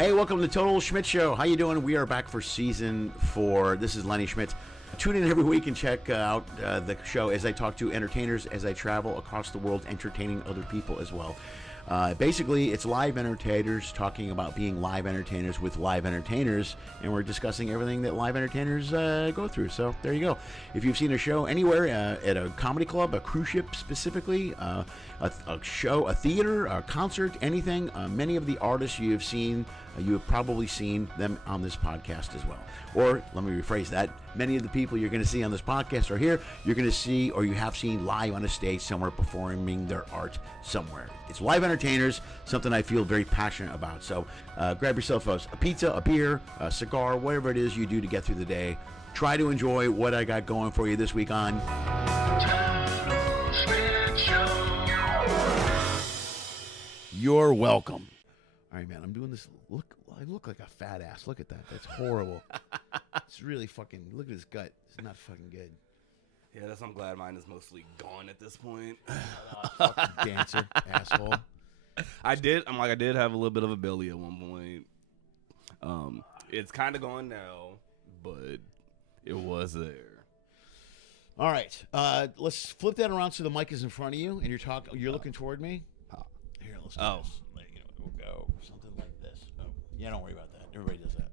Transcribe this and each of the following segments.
Hey, welcome to the Total Schmidt Show. How you doing? We are back for season 4. This is Lenny Schmidt. Tune in every week and check out the show as I talk to entertainers as I travel across the world, entertaining other people as well. Basically, it's live entertainers talking about being live entertainers with live entertainers, and we're discussing everything that live entertainers go through. So there you go. If you've seen a show anywhere, at a comedy club, a cruise ship specifically, a show, a theater, a concert, anything, many of the artists you have seen, you have probably seen them on this podcast as well. Or let me rephrase that. Many of the people you're going to see on this podcast are here. You're going to see or you have seen live on a stage somewhere performing their art somewhere. It's live entertainers, something I feel very passionate about. So grab yourself a pizza, a beer, a cigar, whatever it is you do to get through the day. Try to enjoy what I got going for you this week on Schmidt Show. You're welcome. All right, man, I'm doing this. I look like a fat ass. Look at that. That's horrible. It's really fucking, look at his gut. It's not fucking good. Yeah, I'm glad mine is mostly gone at this point. Fucking dancer, asshole. I did have a little bit of a belly at one point. It's kind of gone now, but it was there. All right, let's flip that around so the mic is in front of you and you're looking toward me. Here, let's do this. We'll go something like this. Oh, yeah, don't worry about that. Everybody does that.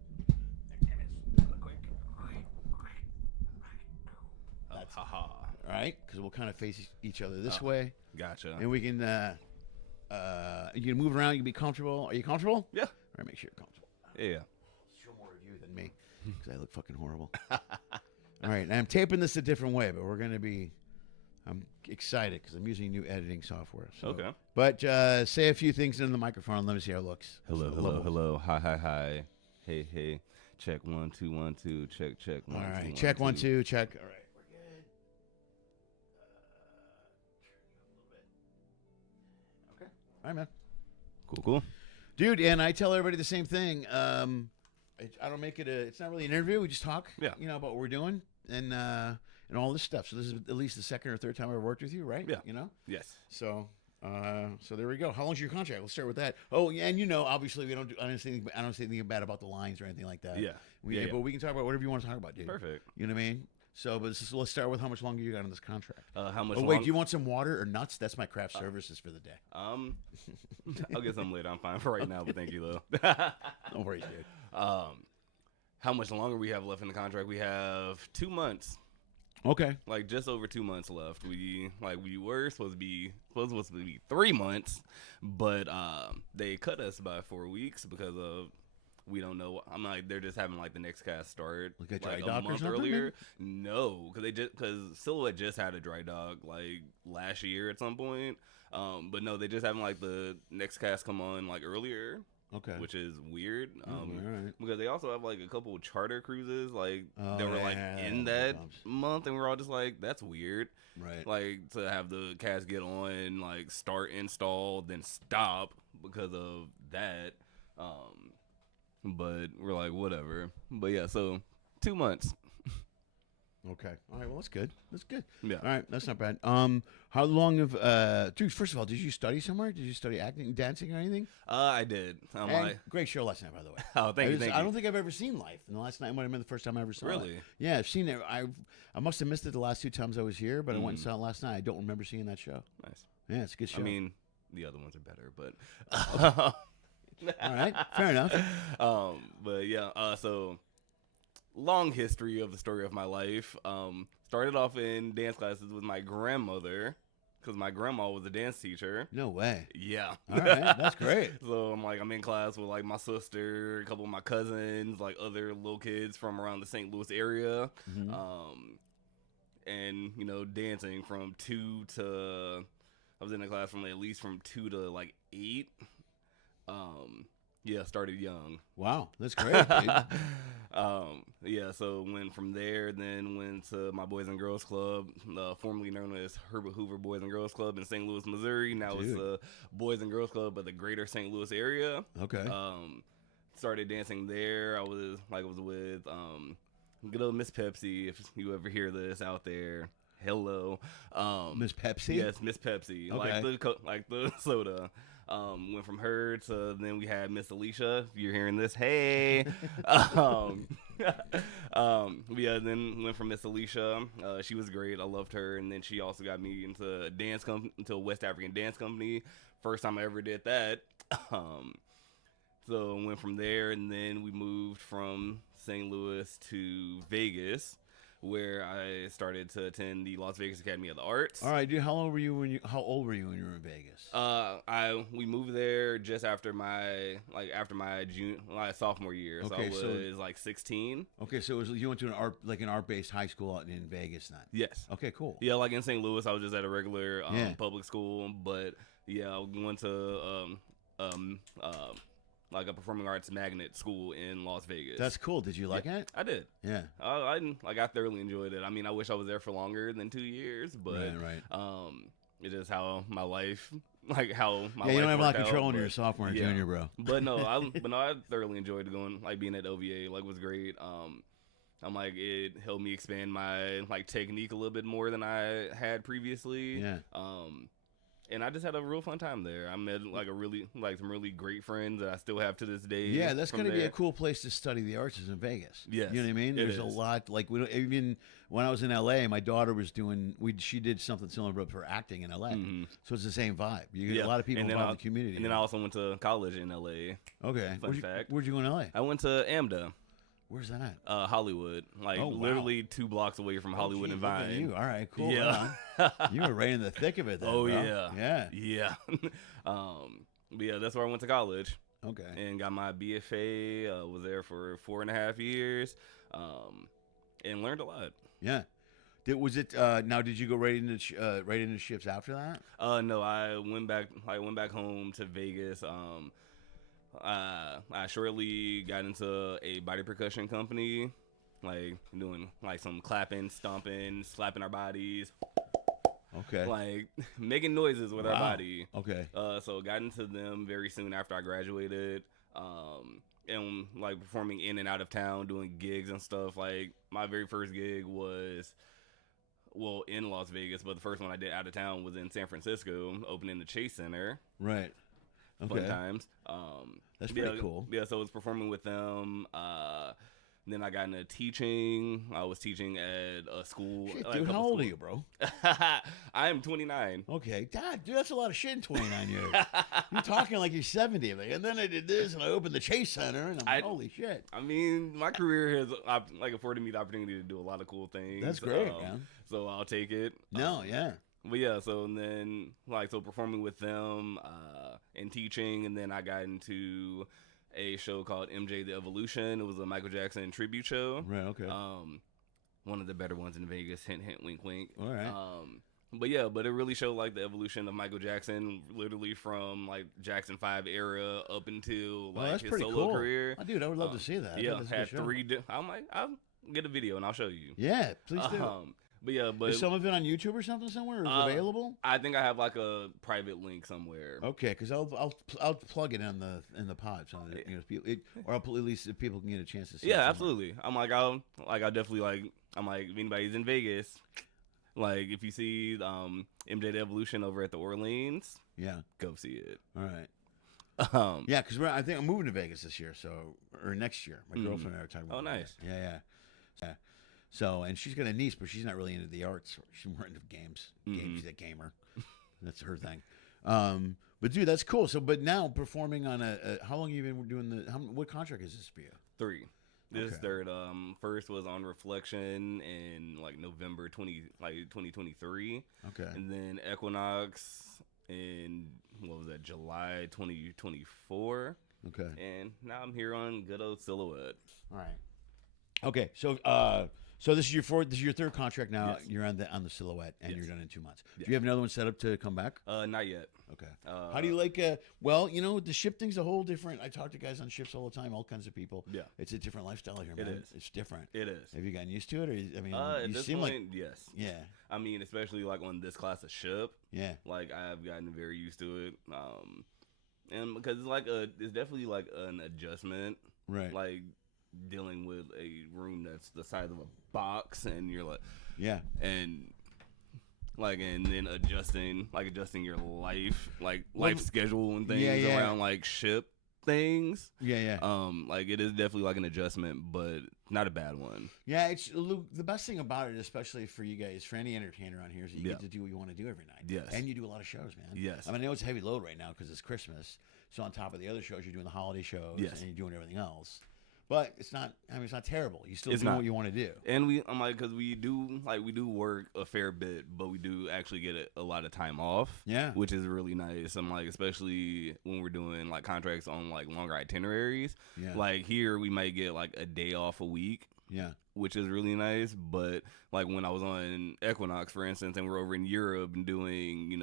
That's all right, because we'll kind of face each other this way. Gotcha. And we can, you can move around. You can be comfortable. Are you comfortable? Yeah. All right, make sure you're comfortable. Yeah. Show more of you than me, because I look fucking horrible. All right, and I'm taping this a different way, but I'm excited because I'm using new editing software. So. Okay. But say a few things into the microphone and let me see how it looks. Hello. Hi. Hey. Check 1 2 1 2. Check 1 2. All right. Check 1 2. Check. All right. We're good. Okay. All right, man. Cool. Dude, and I tell everybody the same thing. I don't make it it's not really an interview. We just talk. Yeah. About what we're doing and all this stuff. So this is at least the second or third time I've worked with you, right? Yeah. Yes. So there we go. How long's your contract? Let's start with that. Oh, yeah, and obviously I don't say anything bad about the lines or anything like that. Yeah. But we can talk about whatever you want to talk about, dude. Perfect. You know what I mean? So, let's start with how much longer you got on this contract. How much? Wait, do you want some water or nuts? That's my craft services for the day. I'll get some later. I'm fine for right now, but thank you though. No worries, dude. How much longer we have left in the contract? We have 2 months. Okay. Like just over 2 months left. We were supposed to be 3 months, but they cut us by 4 weeks because of we don't know. I'm like they're just having like the next cast start like a dock month or something, earlier. Maybe? No, because Silhouette just had a dry dock like last year at some point. But no, they just having like the next cast come on like earlier. Okay. Which is weird. All right. Because they also have like a couple of charter cruises like that were like in that month, and we're all just like, that's weird. Right. Like to have the cast get on, like start install, then stop because of that. But we're like, whatever. But yeah, so 2 months. Okay. All right. Well, that's good. Yeah. All right. That's not bad. How long have dude? First of all, did you study somewhere? Did you study acting, dancing, or anything? I did. Great show last night, by the way. Oh, thank you. I don't think I've ever seen Life, and the last night might have been the first time I ever saw it. Really? Yeah, I've seen it. I must have missed it the last 2 times I was here, but I went and saw it last night. I don't remember seeing that show. Nice. Yeah, it's a good show. I mean, the other ones are better, but. All right. Fair enough. But yeah. So. Long history of the story of my life. Started off in dance classes with my grandmother because my grandma was a dance teacher. No way. Yeah. All right, that's great. So I'm in class with like my sister, a couple of my cousins, like other little kids from around the St. Louis area, and dancing from 2 to. I was in the class from at least from 2 to like 8. Yeah, started young. Wow, that's great, dude. Yeah, so went from there, then went to my Boys and Girls Club, formerly known as Herbert Hoover Boys and Girls Club in St. Louis, Missouri. Now it's the Boys and Girls Club of the greater St. Louis area. Okay. Started dancing there. I was with good old Miss Pepsi, if you ever hear this out there. Hello. Miss Pepsi? Yes, Miss Pepsi. Okay. Like the soda. Went from her to then we had Miss Alicia. If you're hearing this, hey. Yeah, then went from Miss Alicia. She was great. I loved her, and then she also got me into a West African dance company. First time I ever did that. So went from there, and then we moved from St. Louis to Vegas, where I started to attend the Las Vegas Academy of the Arts. All right, dude. How old were you when you were in Vegas? We moved there just after my sophomore year. Okay, so I was like 16. Okay, so you went to an art-based high school out in Vegas then? Yes. Okay, cool. Yeah, like in St. Louis, I was just at a regular public school, but yeah, I went to like a performing arts magnet school in Las Vegas. That's cool. Did you like it? I did. Yeah. I thoroughly enjoyed it. I mean, I wish I was there for longer than 2 years, but right. It's just how my life, you don't have a lot of control when you're a sophomore and junior, bro. But no, I thoroughly enjoyed going, being at OVA, it was great. It helped me expand my technique a little bit more than I had previously. Yeah. And I just had a real fun time there. I met some really great friends that I still have to this day. Yeah, that's going to be a cool place to study the arts is in Vegas. Yes, you know what I mean. There's a lot even when I was in LA, my daughter was she did something similar but for acting in LA. Mm-hmm. So it's the same vibe. You get a lot of people involved in the community. And then I also went to college in LA. Okay, Fun fact. Where'd you go in LA? I went to AMDA. Where's that at? Hollywood. Literally 2 blocks away from Hollywood and Vine. You. All right, cool. Yeah. You were right in the thick of it then, bro. Yeah. Yeah. But yeah, that's where I went to college. Okay. And got my BFA. Was there for 4.5 years. And learned a lot. Yeah. Now did you go right into shifts after that? No, I went back home to Vegas. I shortly got into a body percussion company, doing some clapping, stomping, slapping our bodies. Okay. Making noises with our body. Okay. So got into them very soon after I graduated. And performing in and out of town, doing gigs and stuff. My very first gig was in Las Vegas, but the first one I did out of town was in San Francisco, opening the Chase Center. Right. Okay. Fun times. That's pretty cool. Yeah, so I was performing with them. Then I got into teaching. I was teaching at a school. Shit, dude, how old are you, bro? I am 29. Okay. God, dude, that's a lot of shit in 29 years. You're talking like you're 70. And then I did this, and I opened the Chase Center, and I'm like, holy shit. I mean, my career has afforded me the opportunity to do a lot of cool things. That's great, man. So I'll take it. No, yeah. But yeah, so and then performing with them and teaching, and then I got into a show called MJ the Evolution. It was a Michael Jackson tribute show. Right. Okay. One of the better ones in Vegas. Hint, hint, wink, wink. All right. But it really showed the evolution of Michael Jackson, literally from Jackson 5 era up until his solo career. Oh, dude, I would love to see that. Yeah, had 3. I'll get a video and I'll show you. Yeah, please do. But is some of it on YouTube or something somewhere? Or is it available? I think I have a private link somewhere. Okay, because I'll plug it in the pod, so that, or I'll at least if people can get a chance to see. Yeah, absolutely. I'll definitely if anybody's in Vegas, if you see MJ the Evolution over at the Orleans, go see it. All right. Yeah, because I think I'm moving to Vegas this year, or next year. My girlfriend and I are talking about. Oh, nice. Yeah. So, and she's got a niece, but she's not really into the arts. She's more into games. She's a gamer. That's her thing. But dude, that's cool. So, but now performing on how long have you been doing what contract is this for you? 3. This third. First was on Reflection in November 2023. Okay. And then Equinox in July 2024. Okay. And now I'm here on good old Silhouette. All right. Okay. So this is your 3rd contract now. Yes. You're on the Silhouette, and you're done in 2 months. Yes. Do you have another one set up to come back? Not yet. Okay. How do you like? The ship thing's a whole different. I talk to guys on ships all the time, all kinds of people. Yeah. It's a different lifestyle here, man. It is. It's different. It is. Have you gotten used to it, or at this point, yes. Yeah. I mean, especially on this class of ship. Yeah. I've gotten very used to it. And because it's definitely an adjustment. Right. Dealing with a room that's the size of a box, and you're yeah, and Like, and then adjusting your life schedule and things around like ship things. Like it is definitely like an adjustment, but not a bad one. Yeah, it's the best thing about it, especially for you guys, for any entertainer on here, is that you get to do what you want to do every night. Yes. And you do a lot of shows, man. Yes. I mean, I know it's a heavy load right now because it's Christmas. So on top of the other shows, you're doing the holiday shows and you're doing everything else. But it's not. I mean, it's not terrible. You still do what you want to do. And I'm like, because we do work a fair bit, but we do actually get a lot of time off. Yeah, which is really nice. I'm like, especially when we're doing like contracts on like longer itineraries. Yeah, like here we might get like a day off a week. Yeah, which is really nice. But like when I was on Equinox, for instance, and we're over in Europe and doing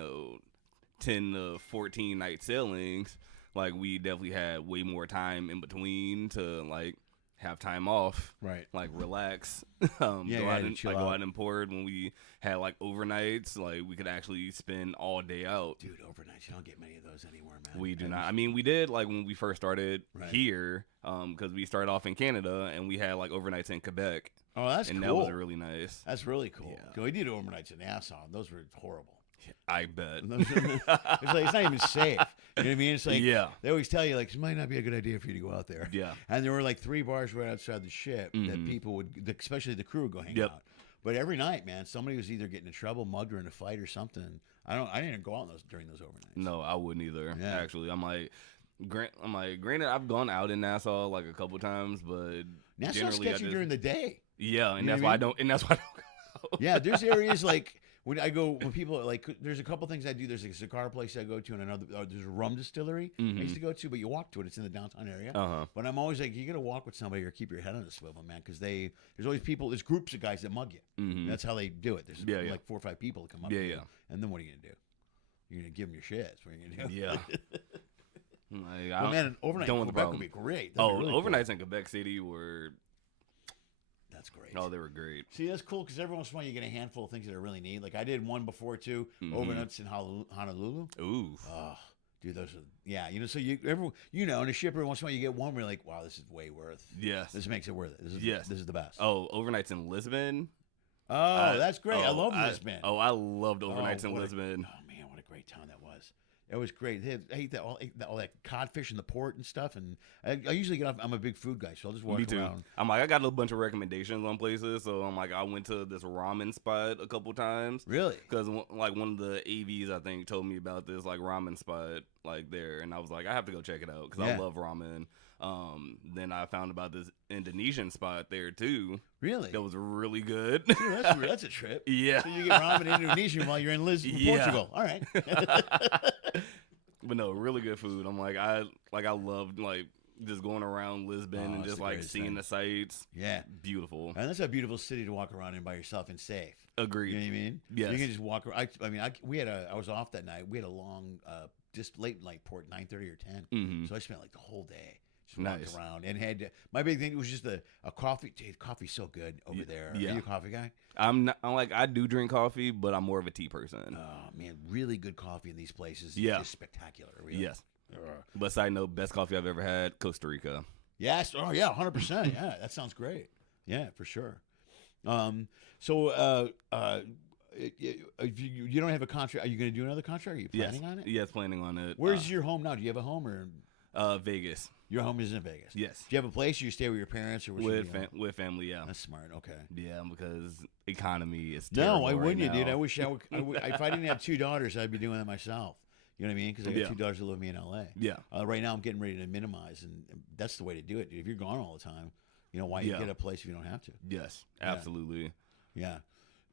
10 to 14 night sailings. Like, we definitely had way more time in between to, like, have time off. Right. Like, relax. Go out and port. When we had, like, overnights, like, we could actually spend all day out. Dude, overnights, you don't get many of those anymore, man. We do not. I mean, we did, like, when we first started here, because we started off in Canada, and we had, like, overnights in Quebec. Oh, that's cool. And that was really nice. That's really cool. Yeah. We did overnights in Nassau, and those were horrible. I bet. It's not even safe. You know what I mean? It's like, they always tell you, like, it might not be a good idea for you to go out there. Yeah. And there were like 3 bars right outside the ship that people would, especially the crew, would go hang out. But every night, man, somebody was either getting in trouble, mugged, or in a fight or something. I didn't go out during those overnights. No, I wouldn't either. Yeah. Actually, I'm like, granted, I've gone out in Nassau like a couple times, but Nassau's sketchy during the day. Yeah, and that's why I don't. And that's why I don't go out. Yeah, there's areas like. When people like, there's a couple things I do. There's a cigar place I go to, and another. There's a rum distillery I used to go to, but you walk to it. It's in the downtown area. But I'm always like, you got to walk with somebody or keep your head on a swivel, man, because there's always people. There's groups of guys that mug you. That's how they do it. There's like 4 or 5 people that come up to you, and then what are you gonna do? You're gonna give them your shit. That's what you're gonna do. Yeah. Well, man, an overnight in Quebec would be great. Really overnights in Quebec City were. That's great. Oh, they were great. See, that's cool because every once in a while you get a handful of things that are really neat. Like I did one before too, overnights in Honolulu. Ooh. Oh, dude, those are so in a ship every once in a while you get one where you're like, wow, this is way worth. Yes. This makes it worth it. This is the best. Oh, overnights in Lisbon. Oh, that's great. I love Lisbon. I loved overnights in Lisbon. Oh man, what a great town that was. It was great. I ate all that codfish in the port and stuff. And I usually get off. I'm a big food guy, so I'll just walk around. I'm like, I got a bunch of recommendations on places. So I'm like, I went to this ramen spot a couple times. Really? Because like one of the AVs I think told me about this like ramen spot like there, and I was like, I have to go check it out because I love ramen. Then I found about this Indonesian spot there too. Really? That was really good. Dude, that's a trip. Yeah. So you get ramen in Indonesia while you're in Lisbon, Portugal. All right. But no, really good food. I'm like, I loved like just going around Lisbon and just like seeing the sights. Yeah. Beautiful. And that's a beautiful city to walk around in by yourself and safe. Agreed. You know what I mean? Yes. You can just walk around. I was off that night. We had a long, just late night port, 9:30 or 10. So I spent like the whole day. Just walked around and had my big thing was just a coffee. Dude, coffee's so good over there. Yeah. Are you a coffee guy? I'm like I do drink coffee, but I'm more of a tea person. Oh man, really good coffee in these places. Yeah, is spectacular. Really. Yes. But side note, best coffee I've ever had, Costa Rica. Yes. Oh yeah, 100%. Yeah, that sounds great. Yeah, for sure. So if you don't have a contract, are you going to do another contract? Are you planning on it? Yes, planning on it. Where's your home now? Do you have a home or? Vegas. Your home is in Vegas. Yes. Do you have a place? Or you stay with your parents or with family? Yeah. That's smart. Okay. Yeah, because economy is terrible. No, why wouldn't you, now. dude? I wish I would. If I didn't have 2 daughters, I'd be doing that myself. You know what I mean? Because I got 2 daughters that live with me in LA. Yeah. Right now, I'm getting ready to minimize, and that's the way to do it, dude. If you're gone all the time, why you get a place if you don't have to? Yes, absolutely. Yeah.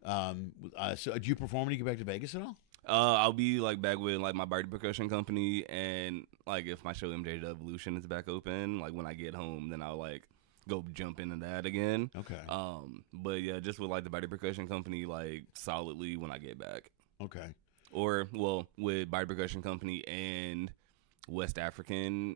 So, do you perform when you get back to Vegas at all? I'll be like back with like my body percussion company, and like if my show MJ the Evolution is back open, like when I get home, then I'll like go jump into that again. Okay. But yeah, just with like the body percussion company, like solidly when I get back. Okay. Or with body percussion company and West African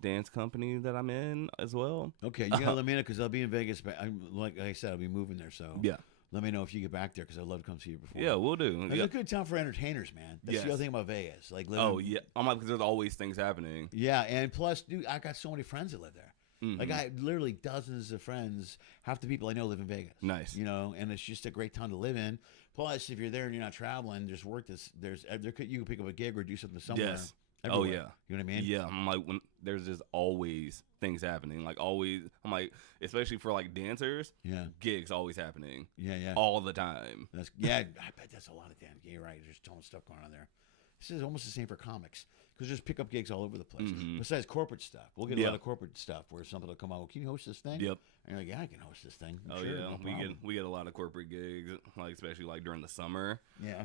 dance company that I'm in as well. Okay, you gotta let me know because I'll be in Vegas. But like I said, I'll be moving there, so yeah. Let me know if you get back there because I'd love to come see you before. Yeah, we'll do. It's a good town for entertainers, man. That's the other thing about Vegas. Like, yeah, I'm like because there's always things happening. Yeah, and plus, dude, I got so many friends that live there. Like I literally dozens of friends. Half the people I know live in Vegas. Nice. And it's just a great town to live in. Plus, if you're there and you're not traveling, there's work. You can pick up a gig or do something somewhere. Yes. Everywhere. Oh yeah. You know what I mean? Yeah. I'm like, when there's just always things happening. Like always, I'm like, especially for like dancers. Yeah. Gigs always happening. Yeah. All the time. I bet that's a lot of damn. You're right. There's a ton of stuff going on there. This is almost the same for comics because there's pickup gigs all over the place. Besides corporate stuff, we'll get a lot of corporate stuff where somebody will come out. Well, can you host this thing? Yep. And you're like, yeah, I can host this thing. Oh sure, yeah, no we get a lot of corporate gigs, like especially like during the summer. Yeah.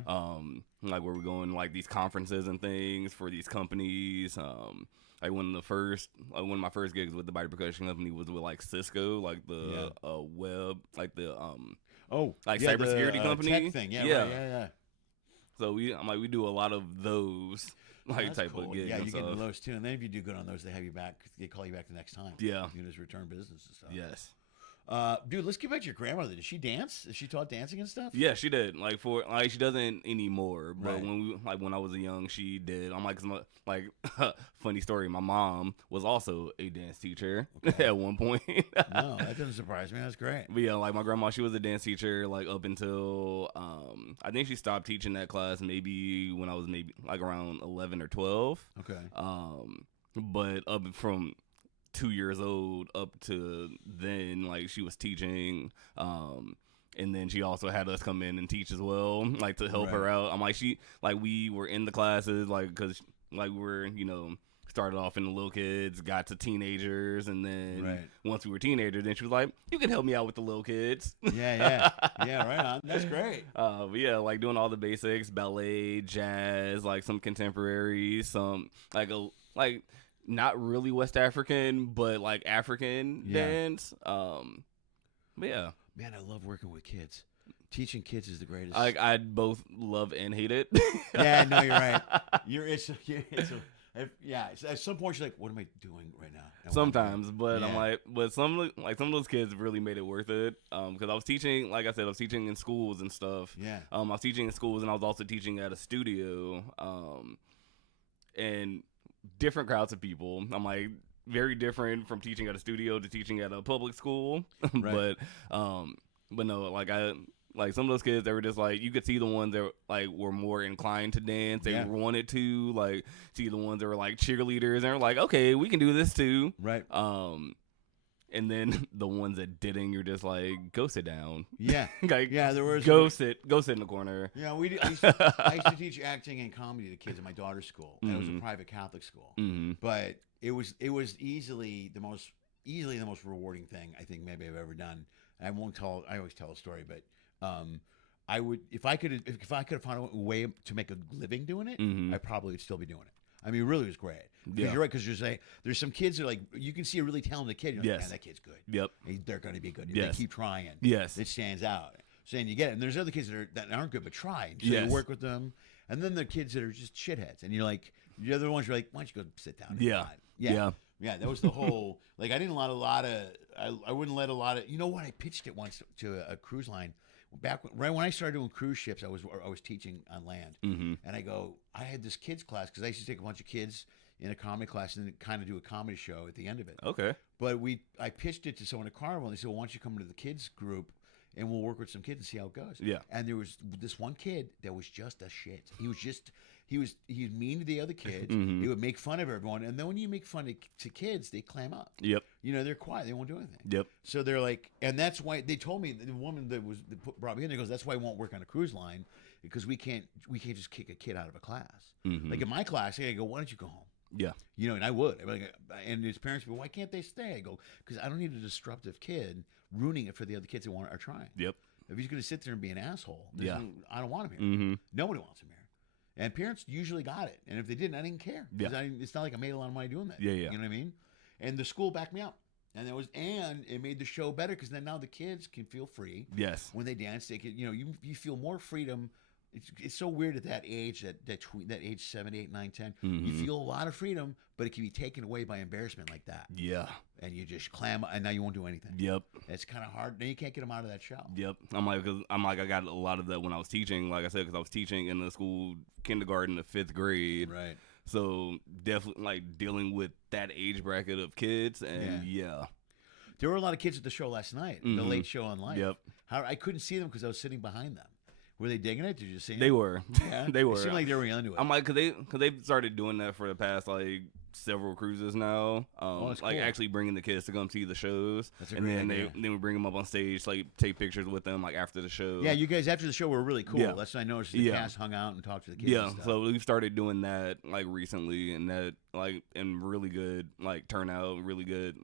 Like where we're going like these conferences and things for these companies. Like one of my first gigs with the body percussion company was with like Cisco, like the web, like the cybersecurity company tech thing. Yeah. So we do a lot of those type cool. of gigs. Yeah, you get stuff. into those too, and then if you do good on those, they have you back. They call you back the next time. Yeah, you can just return business and stuff. Yes. Dude, let's get back to your grandmother. Did she dance? Is she taught dancing and stuff? Yeah, she did. She doesn't anymore. But Right. when I was young, she did. I'm like, funny story. My mom was also a dance teacher at one point. No, that doesn't surprise me. That's great. But yeah, like my grandma, she was a dance teacher like up until I think she stopped teaching that class maybe when I was maybe like around 11 or 12. Okay. But up from 2 years old up to then, like she was teaching, and then she also had us come in and teach as well, like to help her out. I'm like we were in the classes, like because like we're started off in the little kids, got to teenagers, and then once we were teenagers, then she was like, you can help me out with the little kids. Yeah, right on. That's great. But yeah, like doing all the basics, ballet, jazz, like some contemporary, some like not really West African, but like African dance. But yeah. Man, I love working with kids. Teaching kids is the greatest. I both love and hate it. Yeah, no, you're right. At some point you're like, what am I doing right now? Sometimes, but I'm like, but some of those kids really made it worth it. Because I was teaching, like I said, I was teaching in schools and stuff. Yeah. I was teaching in schools, and I was also teaching at a studio. And different crowds of people. I'm like very different from teaching at a studio to teaching at a public school. Right. but no, like some of those kids, they were just like, you could see the ones that like were more inclined to dance. They wanted to like see the ones that were like cheerleaders, and they're like, okay, we can do this too. Right. And then the ones that didn't, you're just like, go sit down. Yeah. Like, there was go sit in the corner. Yeah, I used to teach acting and comedy to kids at my daughter's school. And it was a private Catholic school. But it was easily the most rewarding thing I think maybe I've ever done. I always tell a story, but I would if I could have found a way to make a living doing it, I probably would still be doing it. I mean, it really was great. Because you're right, because you're saying there's some kids that are like, you can see a really talented kid. You're like, man, that kid's good. Yep. They're going to be good. Yes. They keep trying. Yes. It stands out. So then you get it. And there's other kids that aren't good but try. So you work with them. And then there are kids that are just shitheads. And you're like, the other ones, you're like, why don't you go sit down? Yeah, that was the whole, like, I didn't let I wouldn't let a lot of, you know what? I pitched it once to a cruise line. Right when I started doing cruise ships, I was teaching on land. And I had this kids class because I used to take a bunch of kids in a comedy class and then kind of do a comedy show at the end of it. Okay. But I pitched it to someone at Carnival, and they said, well, why don't you come to the kids group and we'll work with some kids and see how it goes. Yeah. And there was this one kid that was just a shit. He was mean to the other kids. He would make fun of everyone. And then when you make fun to kids, they clam up. Yep. They're quiet. They won't do anything. Yep. So they're like, and that's why they told me, the woman that brought me in, they goes, that's why I won't work on a cruise line, because we can't just kick a kid out of a class. Like in my class, I go, why don't you go home? Yeah. And I would. And his parents would go, why can't they stay? I go, because I don't need a disruptive kid ruining it for the other kids that are trying. Yep. If he's going to sit there and be an asshole, I don't want him here. Nobody wants him here. And parents usually got it. And if they didn't, I didn't care. Yeah. It's not like I made a lot of money doing that. Yeah. You know what I mean? And the school backed me up. And it made the show better because then now the kids can feel free. Yes. When they dance, they can, you feel more freedom. It's so weird at that age, that age 7, 8, 9, 10. You feel a lot of freedom, but it can be taken away by embarrassment like that. Yeah. And you just clam, and now you won't do anything. Yep. It's kind of hard. Then you can't get them out of that show. Yep. I got a lot of that when I was teaching. Like I said, because I was teaching in the school kindergarten to 5th grade. Right. So definitely like dealing with that age bracket of kids, and There were a lot of kids at the show last night, the late show on Life. Yep. I couldn't see them because I was sitting behind them. Were they digging it? Did you see them? They were. Yeah? They were. It seemed like they were into it. I'm like, cause they've started doing that for the past like several cruises now. That's like cool. actually bringing the kids to come see the shows. That's a and great then idea. then we bring them up on stage, like take pictures with them, like after the show. Yeah, you guys after the show were really cool. Yeah. That's what I noticed. The cast hung out and talked to the kids. Yeah, and stuff. so we've started doing that like recently, and that like and really good like turnout, really good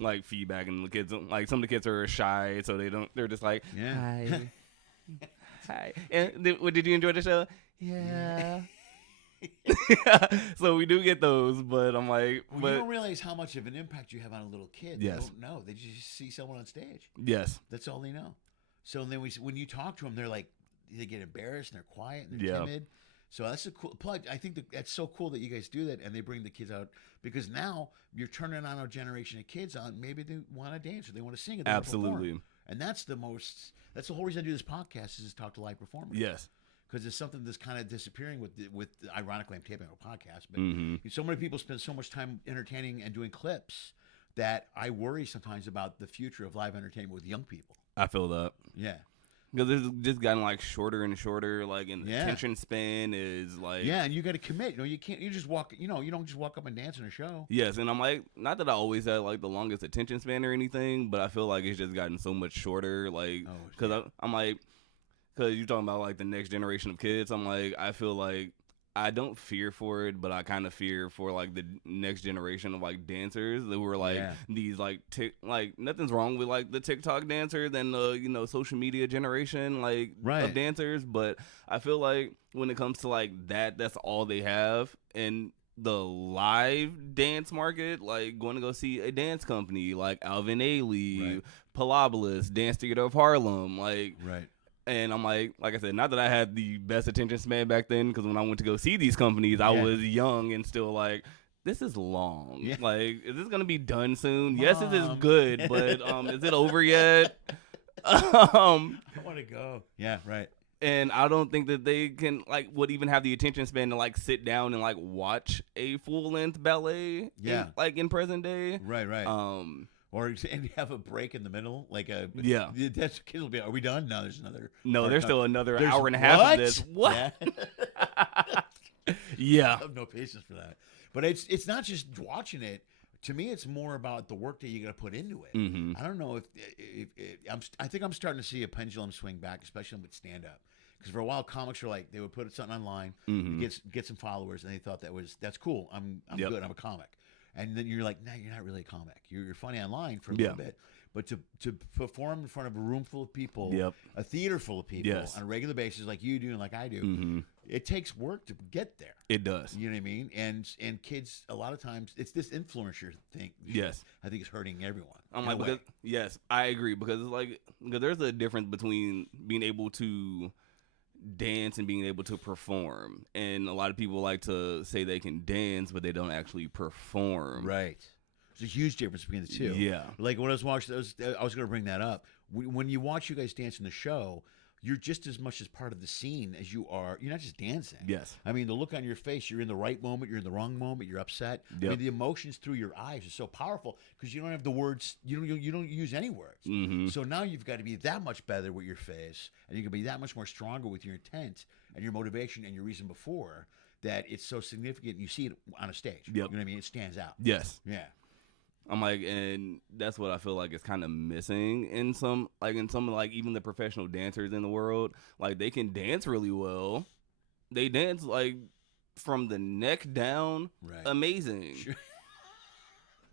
like feedback, and the kids like some of the kids are shy, so they're just like hi. Hi. And did you enjoy the show? Yeah. So we do get those, but I'm like, you don't realize how much of an impact you have on a little kid. Yes. They don't know. They just see someone on stage. Yes. That's all they know. So then when you talk to them, they're like, they get embarrassed and they're quiet and they're timid. So that's a cool plug. I think that's so cool that you guys do that and they bring the kids out, because now you're turning on a generation of kids on. Maybe they want to dance or they want to sing. Or they want to Absolutely. perform. And that's the whole reason I do this podcast is to talk to live performers. Yes. Because it's something that's kind of disappearing with ironically, I'm taping a podcast, but so many people spend so much time entertaining and doing clips that I worry sometimes about the future of live entertainment with young people. I feel that. Yeah. Because it's just gotten like shorter and shorter, like, and the attention span is like. Yeah, and you got to commit. You know, you can't. You just walk. You know, you don't just walk up and dance in a show. Yes, and I'm like, not that I always had like the longest attention span or anything, but I feel like it's just gotten so much shorter. Like, because I'm like, because you're talking about like the next generation of kids. I'm like, I feel like I don't fear for it, but I kind of fear for like the next generation of like dancers that were like these like like nothing's wrong with like the TikTok dancers and the social media generation like of dancers, but I feel like when it comes to like that's all they have. And the live dance market, like going to go see a dance company like Alvin Ailey, Palabolas, Dance Theater of Harlem, like And I'm like I said, not that I had the best attention span back then, because when I went to go see these companies, I was young and still like, this is long. Yeah. Like, is this going to be done soon? Mom. Yes, it is good, but is it over yet? I want to go. Yeah, right. And I don't think that they can, like, would even have the attention span to, like, sit down and, like, watch a full-length ballet, in present day. Right. Or and have a break in the middle, like a that's kids will be. Are we done? No, there's another. No, there's still another hour and a half of this. What? Yeah. I have no patience for that. But it's not just watching it. To me, it's more about the work that you got to put into it. Mm-hmm. I don't know I think I'm starting to see a pendulum swing back, especially with stand up. Because for a while, comics were like, they would put something online, get some followers, and they thought that's cool. I'm good. I'm a comic. And then you're like, nah, you're not really a comic. You're funny online for a little bit. But to perform in front of a room full of people, a theater full of people on a regular basis like you do and like I do, it takes work to get there. It does. You know what I mean? And kids, a lot of times, it's this influencer thing. Yes. I think it's hurting everyone. I'm like, because, yes, I agree. Because it's like, because there's a difference between being able to dance and being able to perform, and a lot of people like to say they can dance but they don't actually perform. Right. There's a huge difference between the two. Yeah. Like when I was watching, I was going to bring that up. When you watch you guys dance in the show, you're just as much as part of the scene as you are. You're not just dancing. Yes. I mean, the look on your face, you're in the right moment, you're in the wrong moment, you're upset. I mean, the emotions through your eyes are so powerful because you don't have the words, you don't use any words. Mm-hmm. So now you've got to be that much better with your face, and you can be that much more stronger with your intent and your motivation and your reason before, that it's so significant and you see it on a stage. Yep. You know what I mean? It stands out. Yes. Yeah. I'm like, and that's what I feel like is kind of missing in some even the professional dancers in the world. Like, they can dance really well. They dance like from the neck down, amazing. Sure.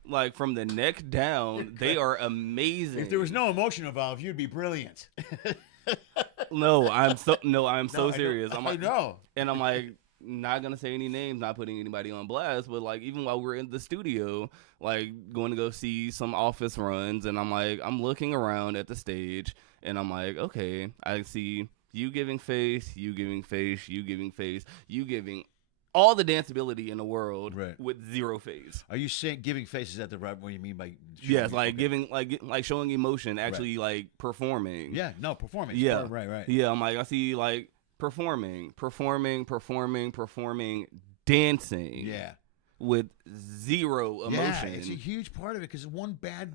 Like from the neck down, they are amazing. If there was no emotion involved, you'd be brilliant. No, I'm so serious. I know. And I'm like, not gonna say any names, not putting anybody on blast, but like even while we're in the studio, like going to go see some office runs, and I'm like, I'm looking around at the stage, and I'm like, okay, I see you giving face, you giving face, you giving face, you giving all the danceability in the world with zero face. Are you saying giving face? Is that the right what you mean by? Yes, like giving, like showing emotion, actually like performing. Yeah, no, performing. Yeah, right. Yeah, I'm like, I see like performing, dancing. Yeah. with zero emotion. Yeah, it's a huge part of it because one bad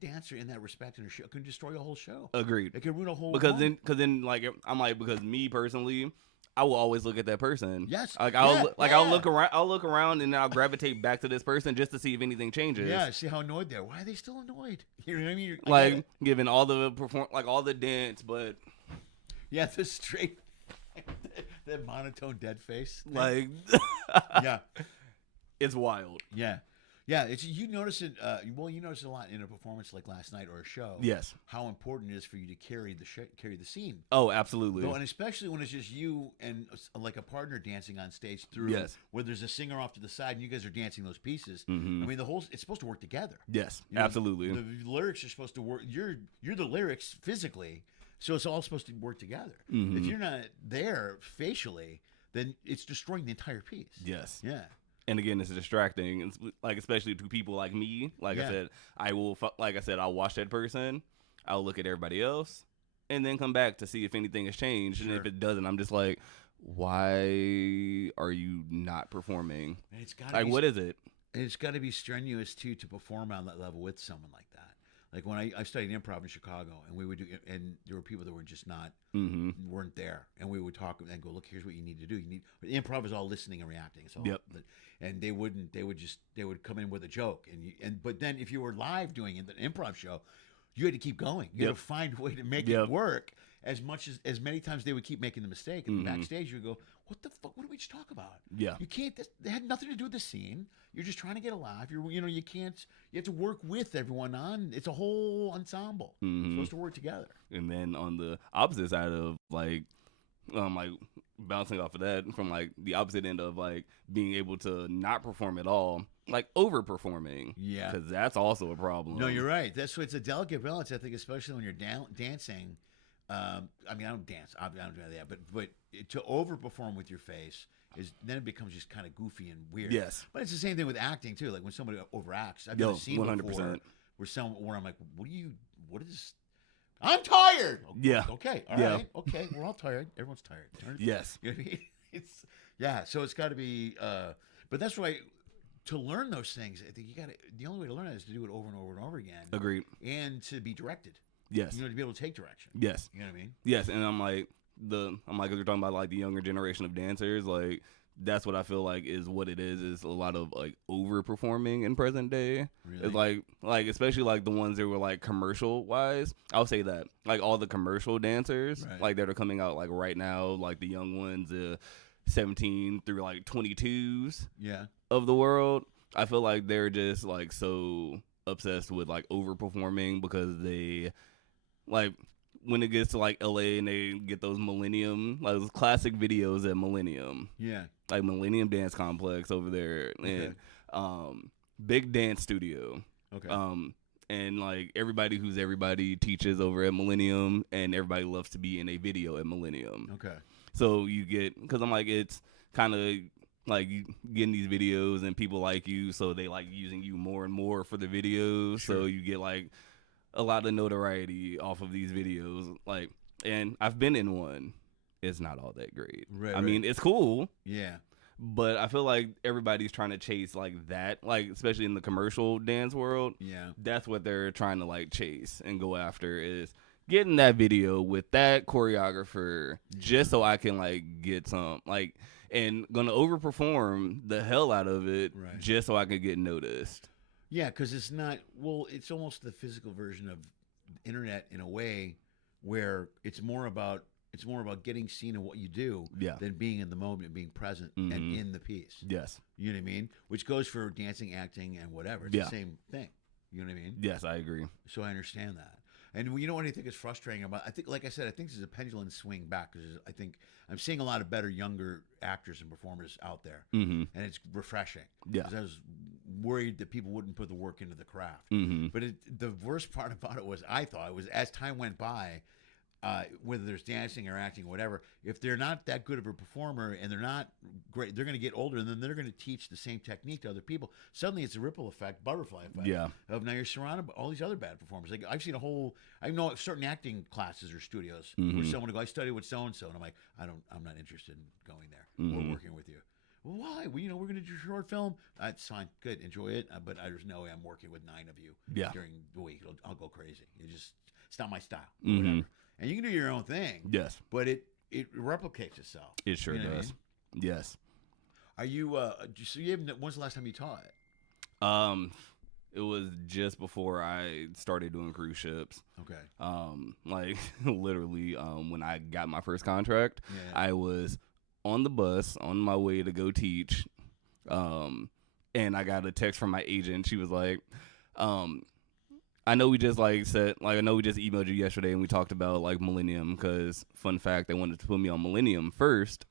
dancer in that respect in a show can destroy a whole show. Agreed. It can ruin a whole. Because then, like, I'm like, because me personally, I will always look at that person. Yes. Like I'll look around. I'll look around and then I'll gravitate back to this person just to see if anything changes. Yeah. See how annoyed they are. Why are they still annoyed? You know what I mean? Like given all the all the dance, but yeah, the straight, that monotone dead face. Like, yeah, it's wild. Yeah. Yeah, it's you notice it. You notice it a lot in a performance like last night or a show. Yes, how important it is for you to carry the scene. Oh, absolutely. And especially when it's just you and like a partner dancing on stage through. Yes. Where there's a singer off to the side and you guys are dancing those pieces. Mm-hmm. I mean, it's supposed to work together. Yes, you know, absolutely. The lyrics are supposed to work. You're the lyrics physically, so it's all supposed to work together. Mm-hmm. If you're not there facially, then it's destroying the entire piece. Yes. Yeah. And again, it's distracting, and like especially to people like me. Like I said, I'll watch that person, I'll look at everybody else, and then come back to see if anything has changed. Sure. And if it doesn't, I'm just like, why are you not performing? And it's got what is it? And it's got to be strenuous too to perform on that level with someone like that. Like when I studied improv in Chicago, and we would do, and there were people that were just not weren't there, and we would talk and go, look, here's what you need to do. Improv is all listening and reacting. It's all, and they would come in with a joke, but then if you were live doing an improv show, you had to keep going. You had to find a way to make it work. As many times they would keep making the mistake, and backstage you would go, what the fuck? What did we just talk about? Yeah, you can't. They had nothing to do with the scene. You're just trying to get a laugh. You can't. You have to work with everyone on. It's a whole ensemble. It's supposed to work together. And then on the opposite side of like bouncing off of that from like the opposite end of like being able to not perform at all, like overperforming. Yeah, because that's also a problem. No, you're right. That's it's a delicate balance. I think, especially when you're dancing. I mean, I don't dance. I don't do that. But to overperform with your face then it becomes just kind of goofy and weird. Yes. But it's the same thing with acting too. Like when somebody overacts, I've done a scene 100%. Before where I'm like, what is? I'm tired. Yeah. Okay. All right. Okay. We're all tired. Everyone's tired. Yes. You know what I mean? So it's got to be. But that's why to learn those things, I think the only way to learn it is to do it over and over and over again. Agreed. And to be directed. Yes. To be able to take direction. Yes. You know what I mean? Yes, and I'm like, you're talking about like the younger generation of dancers, like that's what I feel like is what it is a lot of like overperforming in present day. Really? It's like especially like the ones that were like commercial wise. I'll say that. Like all the commercial dancers, like that are coming out like right now, like the young ones, 17 through like 22s of the world. I feel like they're just like so obsessed with like overperforming because they like when it gets to like LA and they get those Millennium, like those classic videos at Millennium. Yeah. Like Millennium Dance Complex over there. And big dance studio. Okay. And like everybody teaches over at Millennium and everybody loves to be in a video at Millennium. Okay. So you get, because I'm like, it's kind of like you getting these videos and people like you, so they like using you more and more for the videos. Sure. So you get like a lot of notoriety off of these videos. Like, and I've been in one. It's not all that great. Right, I mean, it's cool. Yeah. But I feel like everybody's trying to chase like that, like especially in the commercial dance world. Yeah. That's what they're trying to like chase and go after is getting that video with that choreographer just so I can like get some like and gonna overperform the hell out of it just so I can get noticed. Yeah, because it's not it's almost the physical version of internet in a way where it's more about getting seen in what you do than being in the moment and being present and in the piece. Yes. You know what I mean? Which goes for dancing, acting, and whatever. It's the same thing. You know what I mean? Yes, I agree. So I understand that. And you know what I think is frustrating about? I think, like I said, I think this is a pendulum swing back because I think I'm seeing a lot of better younger actors and performers out there, and it's refreshing. Yeah, because I was worried that people wouldn't put the work into the craft. But the worst part about it was as time went by, whether there's dancing or acting or whatever, if they're not that good of a performer and they're not great, they're going to get older and then they're going to teach the same technique to other people. Suddenly it's a ripple effect, butterfly effect. Yeah. Of now you're surrounded by all these other bad performers. Like I've seen I know certain acting classes or studios where someone will go, I studied with so-and-so. And I'm like, I'm not interested in going there or working with you. Well, why? Well, we're going to do a short film. That's fine. Good. Enjoy it. But there's no way I'm working with 9 of you during the week. I'll go crazy. It's not my style. Whatever. And you can do your own thing. Yes. But it replicates itself. It sure does. I mean? Yes. Are you, when's the last time you taught? It was just before I started doing cruise ships. Okay. Like literally, when I got my first contract, I was on the bus on my way to go teach. And I got a text from my agent. She was like, I know we just I know we just emailed you yesterday and we talked about like Millennium, because fun fact, they wanted to put me on Millennium first.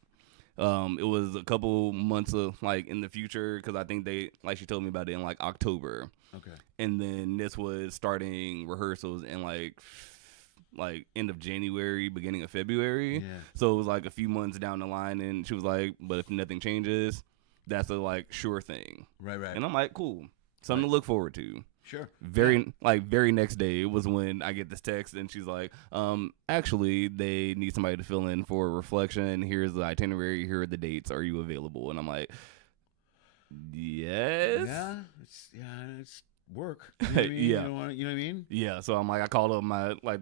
It was a couple months of like in the future, because I think she told me about it in like October. Okay. And then this was starting rehearsals in like end of January, beginning of February. Yeah. So it was like a few months down the line, and she was like, but if nothing changes, that's a like sure thing. Right. And I'm like, cool. Something to look forward to. Sure. Very next day was when I get this text, and she's like, actually they need somebody to fill in for a reflection. Here's the itinerary, here are the dates. Are you available? And I'm like, yes. Yeah. It's work. You know what I mean? Yeah. You know what I mean? Yeah. So I'm like, I called up my my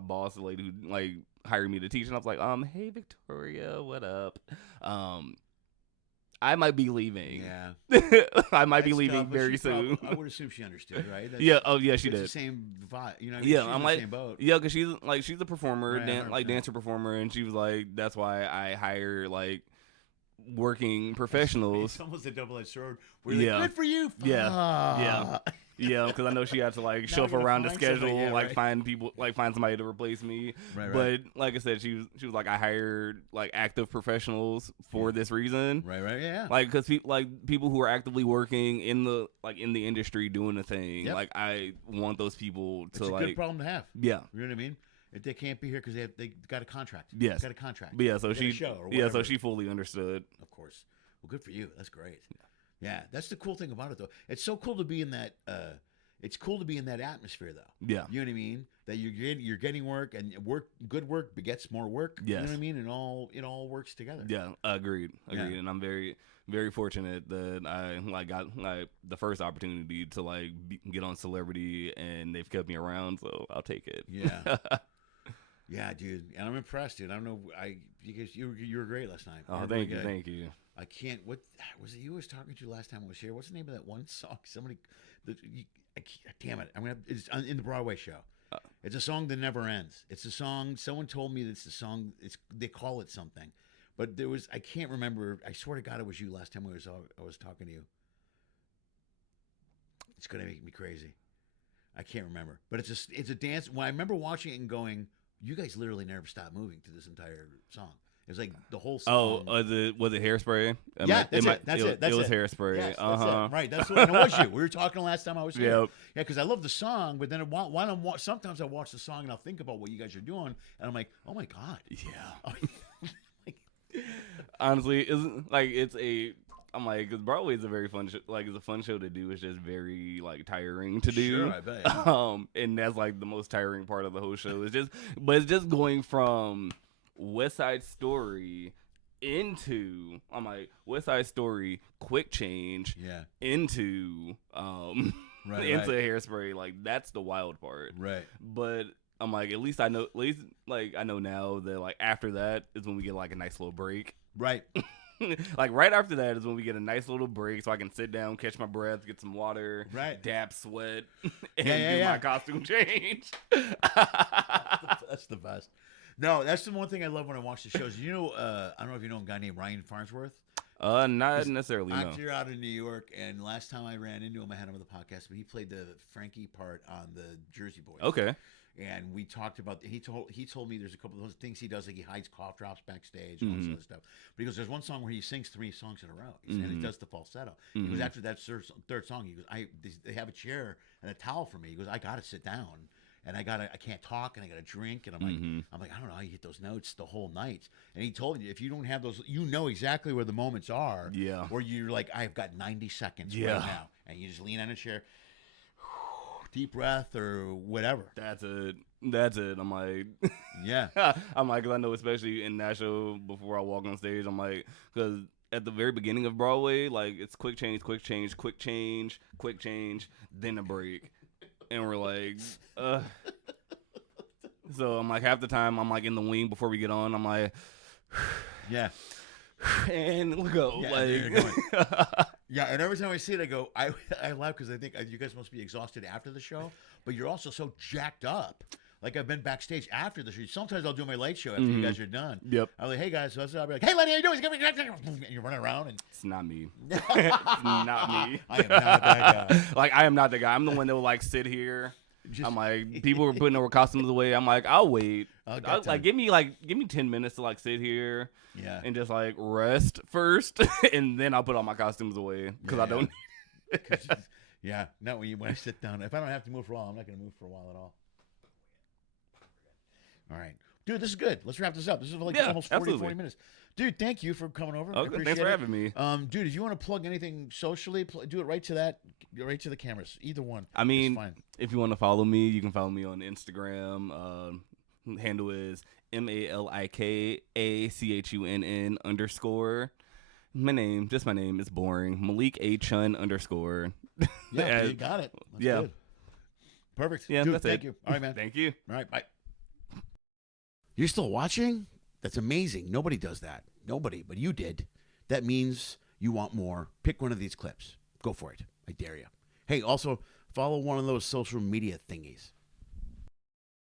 boss, the lady who like hired me to teach, and I was like, hey Victoria, what up? I might be leaving. Yeah. I might be leaving very soon. I would assume she understood, right? Yeah. Oh, yeah, she did. The same vibe. You know what I mean? Yeah, she's I'm in the like, same boat. yeah, because she's a performer, Right, dancer performer, and she was like, that's why I hire like working professionals. It's almost a double-edged sword. We're like, good for you. Yeah. Yeah, because I know she had to like shuffle around the schedule, find people, find somebody to replace me. Right. But like I said, she was like, I hired like active professionals for this reason. Right. Yeah. Like, because people who are actively working in the industry doing a thing. Yep. Like, I want those people to it's a good problem to have. Yeah. You know what I mean? If they can't be here because they got a contract. Yes. Got a contract. But yeah, so so she fully understood. Of course. Well, good for you. That's great. Yeah, that's the cool thing about it, though. It's so cool to be in that. It's cool to be in that atmosphere, though. Yeah, you know what I mean. That you're getting work, and good work begets more work. Yes. You know what I mean, and it all works together. Yeah, agreed. Yeah. And I'm very, very fortunate that I got the first opportunity to get on Celebrity, and they've kept me around, so I'll take it. Yeah. Yeah, dude, and I'm impressed, dude. I don't know, because you were great last night. Oh, thank you. I can't. What was it you was talking to last time I was here? What's the name of that one song? Damn it! It's in the Broadway show. It's a song that never ends. It's a song. Someone told me it's the song. They call it something, but I can't remember. I swear to God, it was you last time I was talking to you. It's gonna make me crazy. I can't remember, but it's a dance. When I remember watching it and going, you guys literally never stopped moving to this entire song. It was like the whole song. Oh, was it Hairspray? Yeah, that's it. It was Hairspray. Yes, that's it. Right, that's what it was. You. We were talking last time I was here. Yep. Yeah, because I love the song, but then sometimes I watch the song and I'll think about what you guys are doing, and I'm like, oh my God. Yeah. Honestly, I'm like, because Broadway is a very fun show. Like, it's a fun show to do. It's just very tiring to do. Sure, I bet. And that's the most tiring part of the whole show. It's just going from West Side Story into West Side Story, quick change. Yeah. Into Right. Hairspray. That's the wild part. Right. But I'm at least I know now that after that is when we get a nice little break. Right. Right after that is when we get a nice little break, so I can sit down, catch my breath, get some water, dab, sweat, and do my costume change. That's the best. No, that's the one thing I love when I watch the shows. I don't know if you know a guy named Ryan Farnsworth. Not necessarily. Actor out in New York, and last time I ran into him, I had him on the podcast, but he played the Frankie part on the Jersey Boys. Okay. And we talked about. He told me there's a couple of those things he does, like he hides cough drops backstage and all this other stuff. But he goes, there's one song where he sings 3 songs in a row, and he does the falsetto. He goes, after that third song, he goes, they have a chair and a towel for me. He goes, I gotta sit down. And I can't talk, and I gotta drink, and I'm like, I don't know how you hit those notes the whole night. And he told me, if you don't have those, you know exactly where the moments are. Yeah. Where you're like, I've got 90 seconds right now, and you just lean on a chair, deep breath or whatever. That's it. I'm like, yeah. I'm like, because I know, especially in that show, before I walk on stage, I'm like, because at the very beginning of Broadway, like it's quick change, then a break, and we're like, So I'm like half the time I'm like in the wing before we get on. I'm like, yeah, and we'll go. Yeah, like, yeah. And every time I see it, I go, I laugh because I think you guys must be exhausted after the show, but you're also so jacked up. Like I've been backstage after the show. Sometimes I'll do my late show after you guys are done. Yep. I'm like, hey guys, so I'll be like, hey Lenny, how you doing? And you're running around and it's not me. It's not me. I am not that guy. Like I am not the guy. I'm the one that will like sit here. I'm like, people were putting their costumes away. I'm like, I'll wait. Like give me 10 minutes to like sit here. Yeah. And just like rest first, and then I'll put all my costumes away because I don't. Yeah. Not when I sit down. If I don't have to move for a while, I'm not going to move for a while at all. All right. Dude, this is good. Let's wrap this up. This is like almost 40 minutes. Dude, thank you for coming over. Okay, thanks for having me. Dude, if you want to plug anything socially, do it right to the cameras. Either one. I mean, if you want to follow me, you can follow me on Instagram. Handle is MalikAchunn_. My name is boring. Malik A. Chunn _. Yeah, you got it. That's good. Perfect. Yeah, dude, that's thank it. you. All right, man. Thank you. All right, bye. You're still watching? That's amazing. Nobody does that. Nobody, but you did. That means you want more. Pick one of these clips. Go for it. I dare you. Hey, also follow one of those social media thingies.